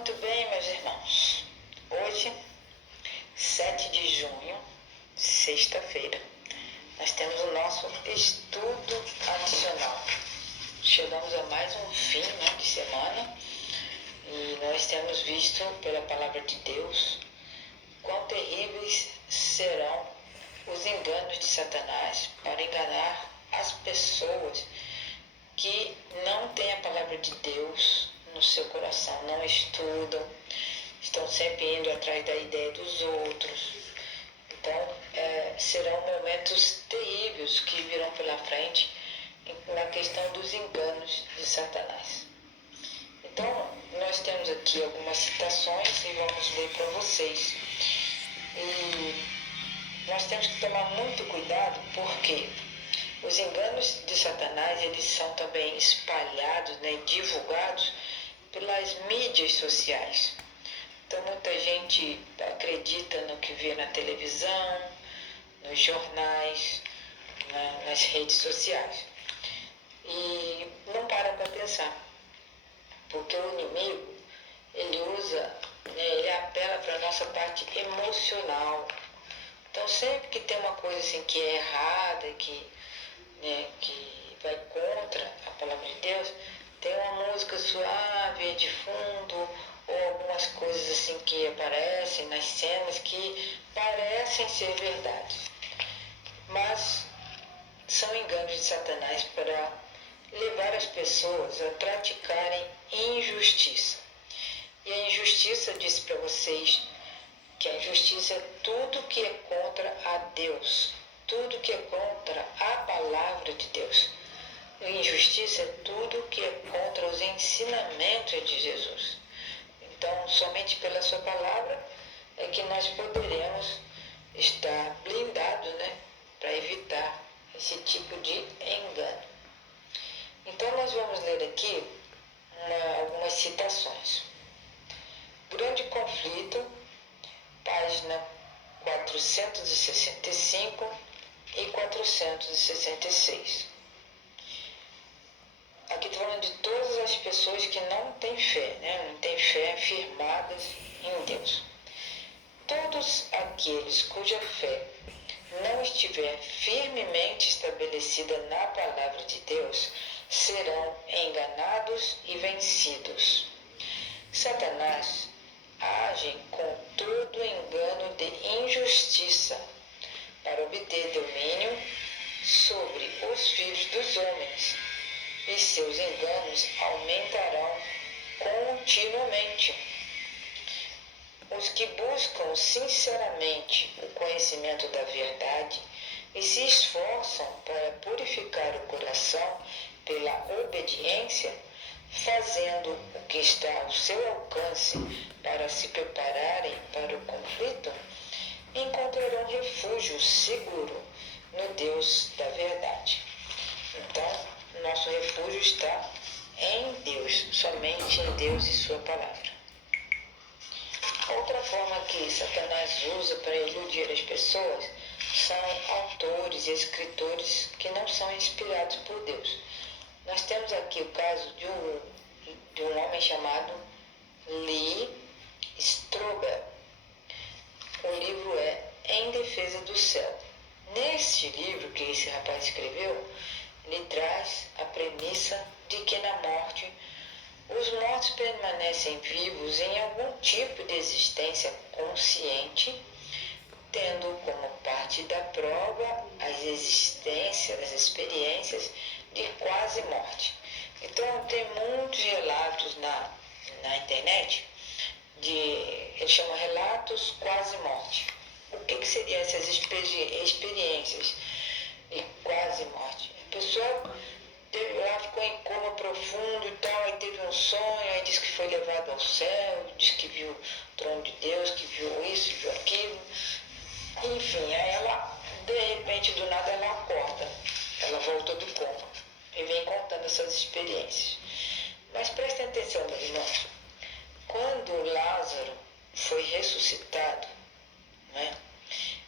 Muito bem, meus irmãos. Hoje, 7 de junho, sexta-feira, nós temos o nosso estudo adicional. Chegamos a mais um fim de semana e nós temos visto pela palavra de Deus quão terríveis serão os enganos de Satanás para enganar as pessoas que não têm a palavra de Deus no seu coração, não estudam, estão sempre indo atrás da ideia dos outros. Então, serão momentos terríveis que virão pela frente na questão dos enganos de Satanás. Então, nós temos aqui algumas citações e vamos ler para vocês. E nós temos que tomar muito cuidado porque os enganos de Satanás, eles são também espalhados, divulgados pelas mídias sociais. Então, muita gente acredita no que vê na televisão, nos jornais, nas redes sociais. E não para pensar, porque o inimigo, ele apela para a nossa parte emocional. Então, sempre que tem uma coisa assim que é errada, que vai contra a palavra de Deus, tem uma música suave de fundo, ou algumas coisas assim que aparecem nas cenas que parecem ser verdade. Mas são enganos de Satanás para levar as pessoas a praticarem injustiça. E a injustiça, eu disse para vocês, que a injustiça é tudo que é contra a Deus, tudo que é contra a palavra de Deus. A injustiça é tudo que é contra os ensinamentos de Jesus. Então, somente pela sua palavra é que nós poderemos estar blindados, para evitar esse tipo de engano. Então, nós vamos ler aqui algumas citações. Grande Conflito, página 465 e 466. Aqui está falando de todas as pessoas que não têm fé, não têm fé firmadas em Deus. Todos aqueles cuja fé não estiver firmemente estabelecida na palavra de Deus serão enganados e vencidos. Satanás age com todo engano de injustiça para obter domínio sobre os filhos dos homens, e seus enganos aumentarão continuamente. Os que buscam sinceramente o conhecimento da verdade e se esforçam para purificar o coração pela obediência, fazendo o que está ao seu alcance para se prepararem para o conflito, encontrarão refúgio seguro no Deus da verdade. Então, nosso refúgio está em Deus, somente em Deus e sua palavra. Outra forma que Satanás usa para iludir as pessoas são autores e escritores que não são inspirados por Deus. Nós temos aqui o caso de um homem chamado Lee Strobel. O livro é Em Defesa do Céu. Neste livro que esse rapaz escreveu, ele traz a premissa de que na morte os mortos permanecem vivos em algum tipo de existência consciente, tendo como parte da prova as experiências de quase morte. Então, tem muitos relatos na internet, ele chama relatos quase morte. O que seriam essas experiências de quase morte? A pessoa ficou em coma profundo e tal, aí teve um sonho, aí disse que foi levado ao céu, disse que viu o trono de Deus, que viu isso, viu aquilo. Enfim, aí ela, de repente, do nada, ela acorda, ela volta do coma e vem contando essas experiências. Mas prestem atenção, meus irmãos, quando Lázaro foi ressuscitado,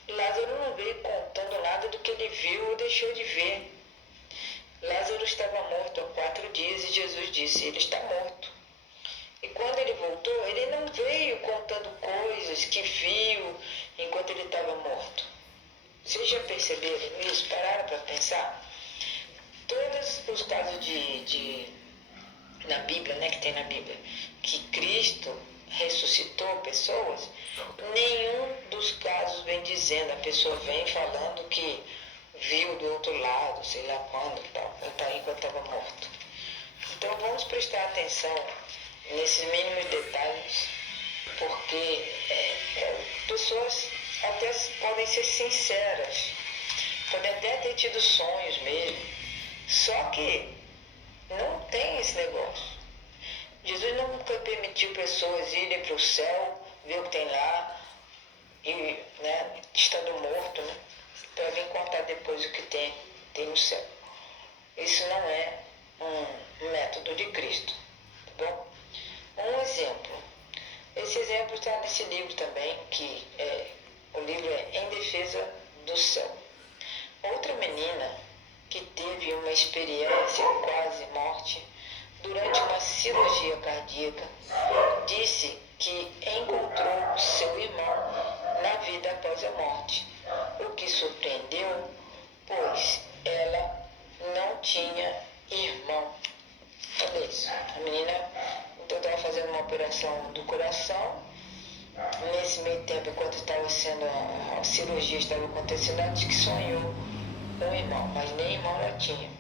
Lázaro não veio contando nada do que ele viu ou deixou de ver. Lázaro estava morto há 4 dias e Jesus disse, ele está morto. E quando ele voltou, ele não veio contando coisas que viu enquanto ele estava morto. Vocês já perceberam isso? Pararam para pensar? Todos os casos na Bíblia, né, que tem na Bíblia, que Cristo ressuscitou pessoas, nenhum dos casos vem dizendo, a pessoa vem falando que viu do outro lado, sei lá quando, enquanto estava morto. Então vamos prestar atenção nesses mínimos detalhes, porque pessoas até podem ser sinceras, podem até ter tido sonhos mesmo, só que não tem esse negócio. Jesus nunca permitiu pessoas irem para o céu, ver o que tem lá, e, né, estando morto, né, para vir contar depois o que tem no céu. Isso não é um método de Cristo, tá bom? Um exemplo. Esse exemplo está nesse livro também, que o livro é Em Defesa do Céu. Outra menina que teve uma experiência quase morte durante uma cirurgia cardíaca disse que encontrou seu irmão na vida após a morte, o que surpreendeu, pois ela não tinha irmão. Olha isso, a menina então estava fazendo uma operação do coração. Nesse meio tempo, enquanto estava sendo a cirurgia estava acontecendo, ela disse que sonhou com o irmão, mas nem irmão ela tinha.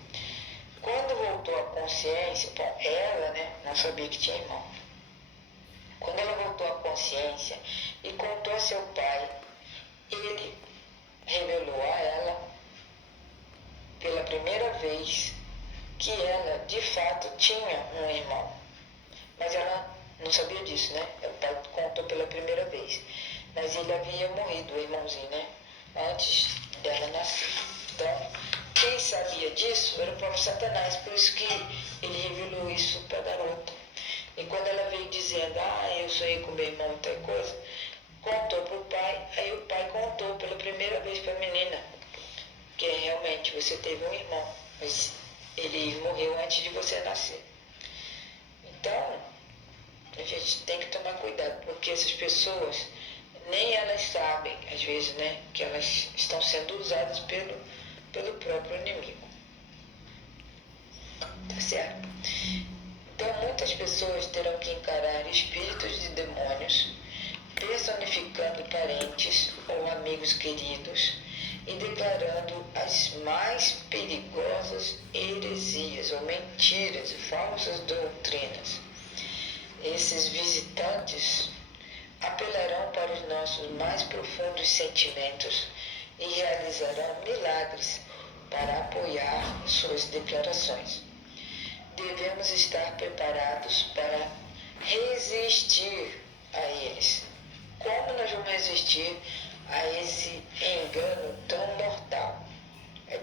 Quando voltou à consciência, ela, né, não sabia que tinha irmão. Quando ela voltou à consciência e contou a seu pai, ele revelou a ela, pela primeira vez, que ela, de fato, tinha um irmão. Mas ela não sabia disso, né? O pai contou pela primeira vez. Mas ele havia morrido, o irmãozinho, né? Antes dela nascer. Então, quem sabia disso era o próprio Satanás, por isso que ele revelou isso para a garota. E quando ela veio dizendo, eu sonhei com meu irmão e tal coisa, contou para o pai, aí o pai contou pela primeira vez para a menina, que realmente você teve um irmão, mas ele morreu antes de você nascer. Então, a gente tem que tomar cuidado, porque essas pessoas, nem elas sabem, às vezes, né, que elas estão sendo usadas pelo próprio inimigo. Tá certo? Então, muitas pessoas terão que encarar espíritos de demônios, personificando parentes ou amigos queridos e declarando as mais perigosas heresias ou mentiras e falsas doutrinas. Esses visitantes apelarão para os nossos mais profundos sentimentos e realizarão milagres para apoiar suas declarações. Devemos estar preparados para resistir a eles. Como nós vamos resistir a esse engano tão mortal?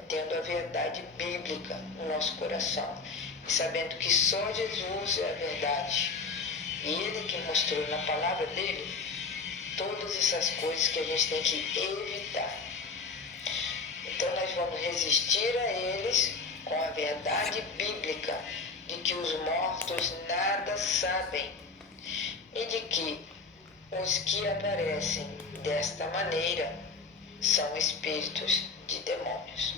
Tendo a verdade bíblica no nosso coração e sabendo que só Jesus é a verdade. E Ele que mostrou na palavra dele todas essas coisas que a gente tem que evitar. Então nós vamos resistir a eles com a verdade bíblica de que os mortos nada sabem e de que os que aparecem desta maneira são espíritos de demônios.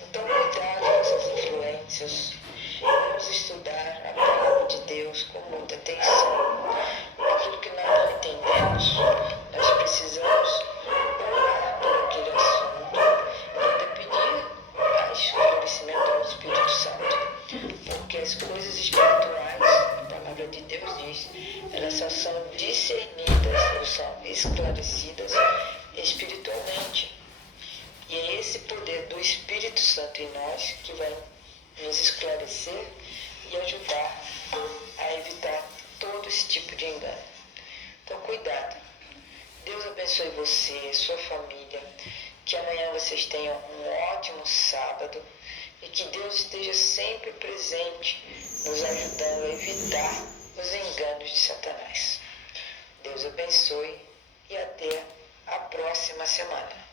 Então cuidado com essas influências. Vamos estudar a palavra de Deus com muita atenção. Aquilo que nós não entendemos, nós precisamos orar por aquele assunto e ainda pedir esclarecimento ao Espírito Santo. Porque as coisas espirituais, a palavra de Deus diz, elas só são discernidas ou são esclarecidas espiritualmente. E é esse poder do Espírito Santo em nós que vai nos esclarecer e ajudar a evitar todo esse tipo de engano. Então, cuidado. Deus abençoe você, sua família, que amanhã vocês tenham um ótimo sábado e que Deus esteja sempre presente, nos ajudando a evitar os enganos de Satanás. Deus abençoe e até a próxima semana.